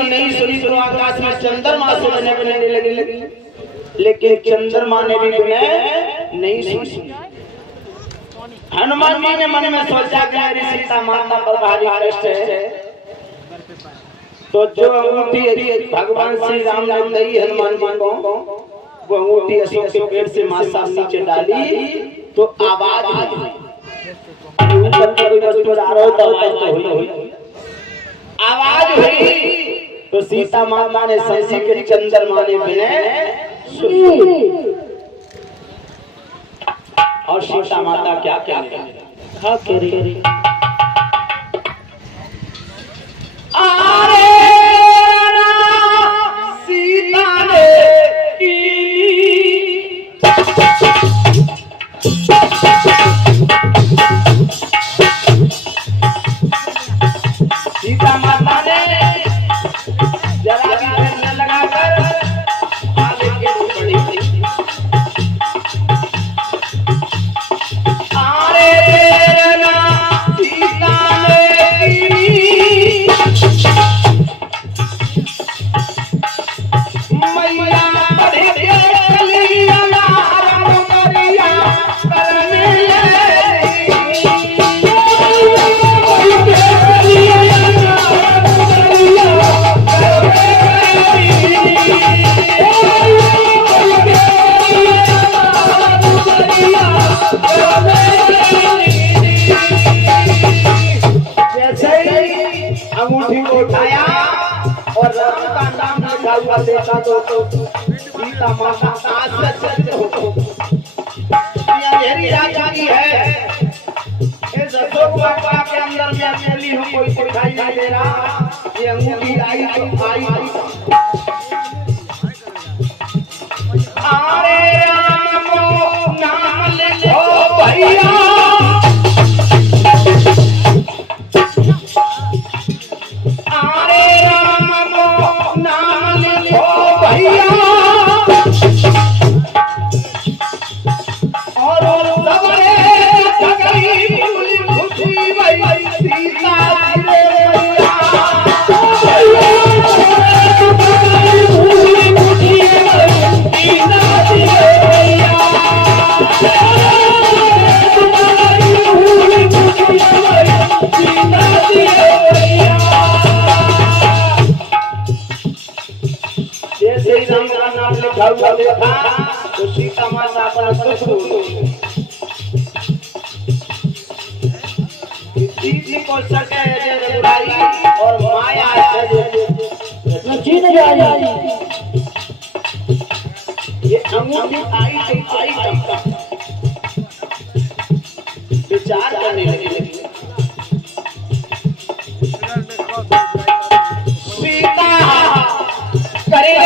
तो नहीं सुनी तो आकाश में चंद्रमा से बने बनने लगी, लेकिन चंद्रमा ने भी विनय नहीं सुनी। हनुमान जी ने मन में सोचा कि मेरी सीता माता पर भारी कष्ट है, तो जो अंगूठी भगवान श्री राम ने दी हनुमान जी को, वो अंगूठी अशोक के पेड़ से मासा नीचे डाली तो आवाज आई। आवाज हुई तो सीता माता ने समझी कि चंद्रमा ने विनय सुनी। और सीता माता क्या कह रही? अरे सीता ने सीता माता ने जरा भी न लगाकर आगे के बढ़ी। अंगूठी को उठाया और राम का नाम लिखा हुआ देखा तो सीता माता आश्चर्य हो गई। अंधेरी रात की है, इस अशोक बाबा के अंदर में अकेली हूँ, कोई दिखाई नहीं दे रहा। ये अंगूठी आई तो आई। अरे राम को नाम लिखो भैया, तो सीता माता अपना दुख किसी को सके बुराई और माया ये अंगूठी आई विचार करने लगी। सीता करे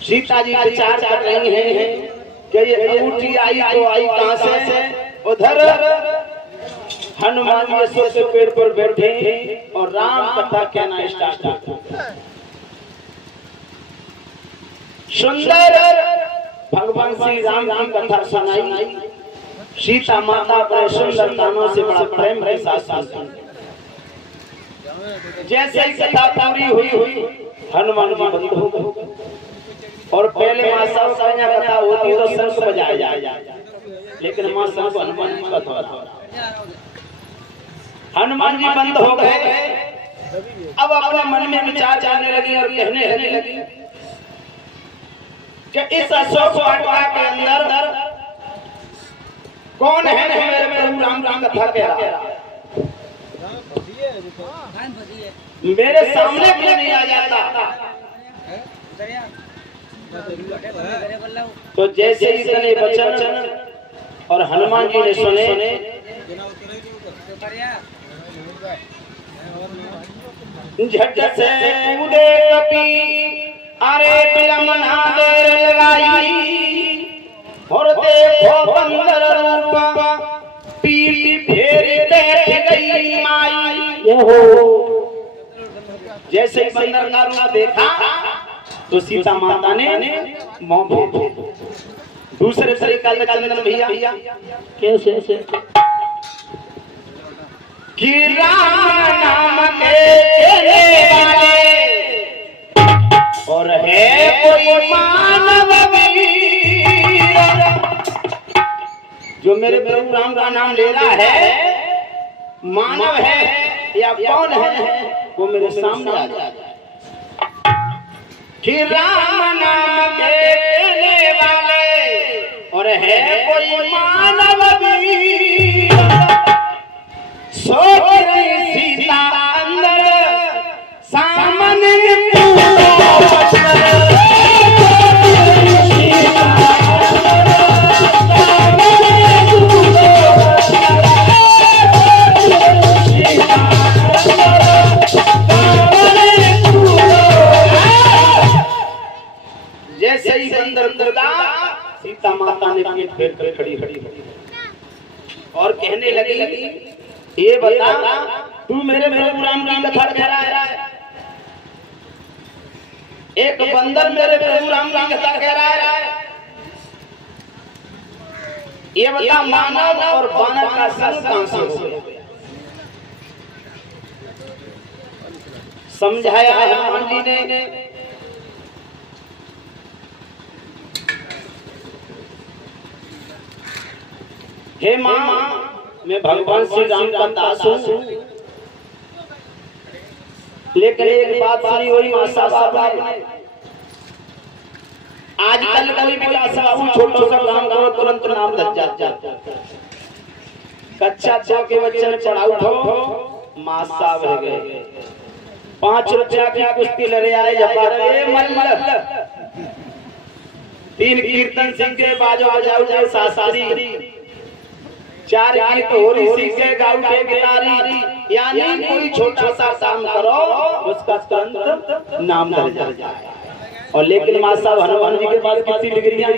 सीता जी विचार कर रही हैं कि ये अंगूठी आई तो आई कहां से। उधर हनुमान जी अशोक के पेड़ पर बैठे और राम कथा कहना स्टार्ट किया। सुंदर भगवान श्री राम की कथा सुनाई। सीता माता अपने सुंदर कानों से बड़ा प्रेम के साथ सुनी। जैसे ही कथा पूरी हुई हनुमान जी बंद हो गए। और पहले मां सब कथा होती तो शंख बजाया जाए, लेकिन मां शंख हनुमान जी का था। हनुमान जी बंद हो गए। अब अपने मन में विचार जाने लगे और कहने लगे कि इस अशोक वाटिका के अंदर कौन है मेरे प्रभु राम की कथा कह रहा है? मेरे सामने क्यों नहीं आ जाता? तो जैसे ही इतने वचन और हनुमान जी ने सुने, झट से कूदे कपी, अरे विलंब ना देर लगाई, और देखो बंदर रूप पीठ फेरी बैठ गई माई। जैसे ही बंदर का रूप देखा तो सीता माता ने मोह भेद। दूसरे तरीका चंदन भैया कैसे कि राम नाम के वाले और है कोई मानव वीर, जो मेरे प्रभु राम का नाम ले रहा है, मानव है या कौन है, वो मेरे सामने आ जाए। कि राम नाम के वाले और है कोई मानव वीर, सोचती सीता अंदर सामने जैसे ही बंदर कूदा, सीता माता ने पीठ फेर कर खड़ी और कहने लगी, ये बता तू मेरे प्रभु राम की कथा कह रहा है? एक बंदर मेरे प्रभु राम की कथा कह रहा है, ये बता मानव और बानर का संग कहां से हो गया? समझाया हनुमान जी ने। हे मां, मैं भगवान श्री राम का दास हूँ, लेकिन एक बात सुनी हुई मां साहब ने, आजकल कभी विलास बाबू छोटा सा काम करो तुरंत नाम लग जाता। कच्चा छो के बच्चे ने पढ़ा उठो, मां साहब रह गए। 5 रुपया की कुश्ती लड़े आए जपा रहे मल्ल, 3 कीर्तन सिंह के बाजो बजाओ शास्त्री, 4 गीत हो ऋषि के गाऊ के गिटारी, यानी कोई छोटा सा काम करो उसका तुरंत नाम दर्ज हो जाए। और लेकिन मां साहब हनुमान जी के पास कितनी डिग्रियां,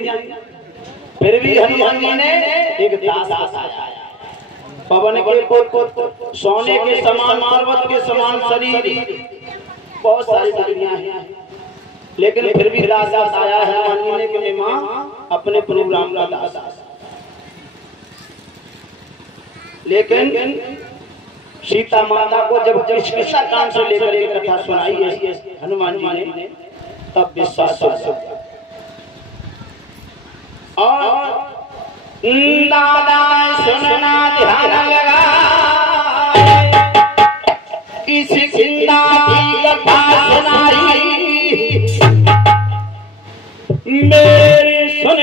फिर भी हनुमान जी ने एक दास आया, पवन के सोने के समान, पर्वत के समान शरीर, बहुत सारी डिग्रियां हैं, लेकिन फिर भी दास आया है हनुमान जी के मां अपने प्रभु राम का दास। लेकिन सीता माता को जब किसका कान से लेकर एक कथा सुनाई है हनुमान जी ने, तब विश्वास हो गया। और दादा सुनना ध्यान लगा, किसी जिंदा की कथा सुनाई, मेरी सुन